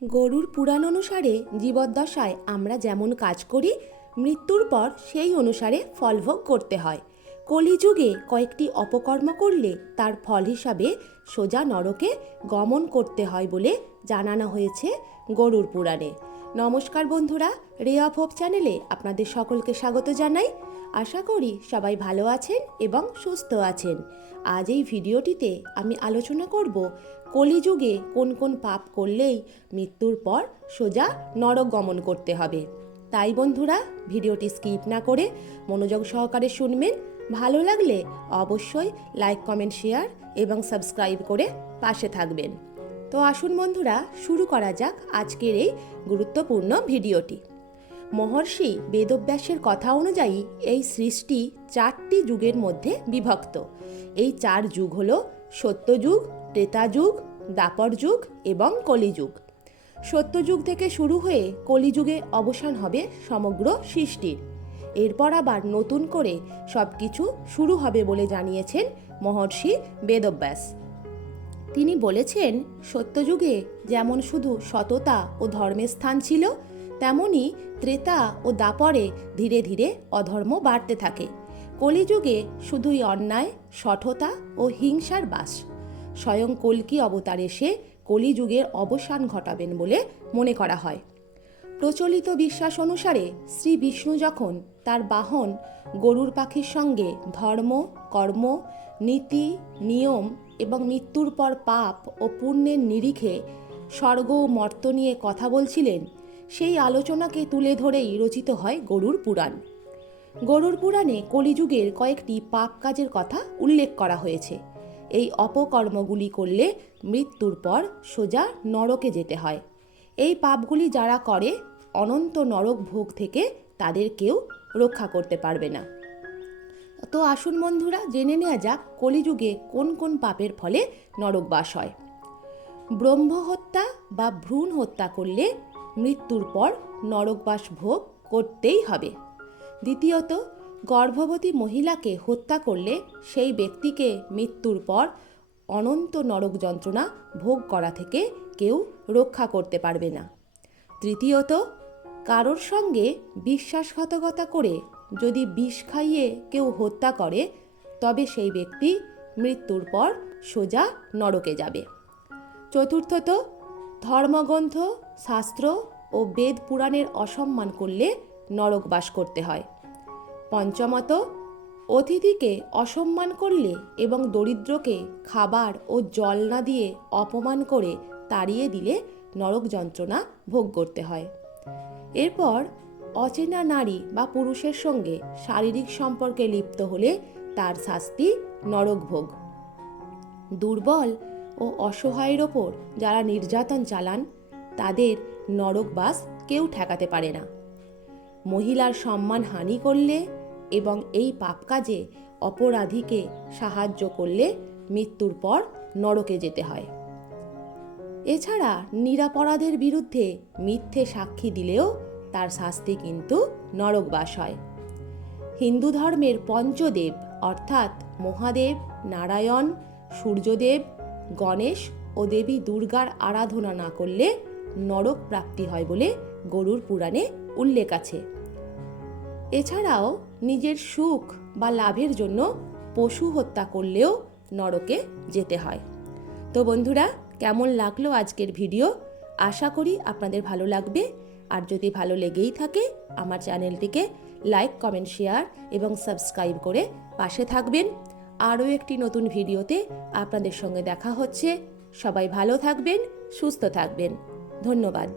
গরুর পুরাণ অনুসারে জীবদ্দশায় আমরা যেমন কাজ করি, মৃত্যুর পর সেই অনুসারে ফলভোগ করতে হয়। কলিযুগে কয়েকটি অপকর্ম করলে তার ফল হিসাবে সোজা নরকে গমন করতে হয় বলে জানানো হয়েছে গরুর পুরাণে। নমস্কার বন্ধুরা, রে অফ হোপ চ্যানেলে আপনাদের সকলকে স্বাগত জানাই। আশা করি সবাই ভালো আছেন এবং সুস্থ আছেন। আজ এই ভিডিওটিতে আমি আলোচনা করব কলিযুগে কোন কোন পাপ করলেই মৃত্যুর পর সোজা নরক গমন করতে হবে। তাই বন্ধুরা, ভিডিওটি স্কিপ না করে মনোযোগ সহকারে শুনবেন। ভালো লাগলে অবশ্যই লাইক, কমেন্ট, শেয়ার এবং সাবস্ক্রাইব করে পাশে থাকবেন। তো আসুন বন্ধুরা, শুরু করা যাক আজকের এই গুরুত্বপূর্ণ ভিডিওটি। মহর্ষি বেদব্যাসের কথা অনুযায়ী এই সৃষ্টি 4টি যুগের মধ্যে বিভক্ত। এই 4 যুগ হল সত্যযুগ, ত্রেতাযুগ, দ্বাপর যুগ এবং কলিযুগ। সত্যযুগ থেকে শুরু হয়ে কলিযুগে অবসান হবে সমগ্র সৃষ্টির। এরপর আবার নতুন করে সব কিছু শুরু হবে বলে জানিয়েছেন মহর্ষি বেদব্যাস। তিনি বলেছেন, সত্যযুগে যেমন শুধু সততা ও ধর্মের স্থান ছিল, তেমনি ত্রেতা ও দ্বাপরে ধীরে ধীরে অধর্ম বাড়তে থাকে। কলিযুগে শুধুই অন্যায়, শঠতা ও হিংসার বাস। স্বয়ং কল্কি অবতার এসে কলিযুগের অবসান ঘটাবেন বলে মনে করা হয়। প্রচলিত বিশ্বাস অনুসারে শ্রী বিষ্ণু যখন তার বাহন গরুর পাখির সঙ্গে ধর্ম, কর্ম, নীতি, নিয়ম এবং মৃত্যুর পর পাপ ও পুণ্যের নিরিখে স্বর্গ ও মর্ত নিয়ে কথা বলছিলেন, সেই আলোচনাকে তুলে ধরেই রচিত হয় গরুর পুরাণ। গরুর পুরাণে কলিযুগের কয়েকটি পাপ কাজের কথা উল্লেখ করা হয়েছে। এই অপকর্মগুলি করলে মৃত্যুর পর সোজা নরকে যেতে হয়। এই পাপগুলি যারা করে, অনন্ত নরক ভোগ থেকে তাদের কেউ রক্ষা করতে পারবে না। তো আসুন বন্ধুরা, জেনে নেওয়া যাক কলিযুগে কোন কোন পাপের ফলে নরকবাস হয়। ব্রহ্ম হত্যা বা ভ্রূণ হত্যা করলে মৃত্যুর পর নরকবাস ভোগ করতেই হবে। দ্বিতীয়ত, গর্ভবতী মহিলাকে হত্যা করলে সেই ব্যক্তিকে মৃত্যুর পর অনন্ত নরক যন্ত্রণা ভোগ করা থেকে কেউ রক্ষা করতে পারবে না। তৃতীয়ত, কারোর সঙ্গে বিশ্বাসঘাতকতা করে যদি বিষ খাইয়ে কেউ হত্যা করে, তবে সেই ব্যক্তি মৃত্যুর পর সোজা নরকে যাবে। চতুর্থত, ধর্মগ্রন্থ, শাস্ত্র ও বেদ পুরাণের অসম্মান করলে নরকবাস করতে হয়। পঞ্চমত, অতিথিকে অসম্মান করলে এবং দরিদ্রকে খাবার ও জল না দিয়ে অপমান করে তাড়িয়ে দিলে নরক যন্ত্রণা ভোগ করতে হয়। এরপর অচেনা নারী বা পুরুষের সঙ্গে শারীরিক সম্পর্কে লিপ্ত হলে তার শাস্তি নরকভোগ। দুর্বল ও অসহায়ের ওপর যারা নির্যাতন চালান, তাদের নরকবাস কেউ ঠেকাতে পারে না। মহিলার সম্মান হানি করলে এবং এই পাপ কাজে অপরাধীকে সাহায্য করলে মৃত্যুর পর নরকে যেতে হয়। এছাড়া নিরপরাধের বিরুদ্ধে মিথ্যে সাক্ষী দিলেও তার শাস্তি কিন্তু নরকবাস হয়। হিন্দু ধর্মের পঞ্চদেব অর্থাৎ মহাদেব, নারায়ণ, সূর্যদেব, গণেশ ও দেবী দুর্গার আরাধনা না করলে নরক প্রাপ্তি হয় বলে গরুর পুরাণে উল্লেখ আছে। এছাড়াও নিজের সুখ বা লাভের জন্য পশু হত্যা করলেও নরকে যেতে হয়। তো বন্ধুরা, কেমন লাগলো আজকের ভিডিও? আশা করি আপনাদের ভালো লাগবে। আর যদি ভালো লেগেই থাকে, আমার চ্যানেলটিকে লাইক, কমেন্ট, শেয়ার এবং সাবস্ক্রাইব করে পাশে থাকবেন। আরও একটি নতুন ভিডিওতে আপনাদের সঙ্গে দেখা হচ্ছে। সবাই ভালো থাকবেন, সুস্থ থাকবেন। ধন্যবাদ।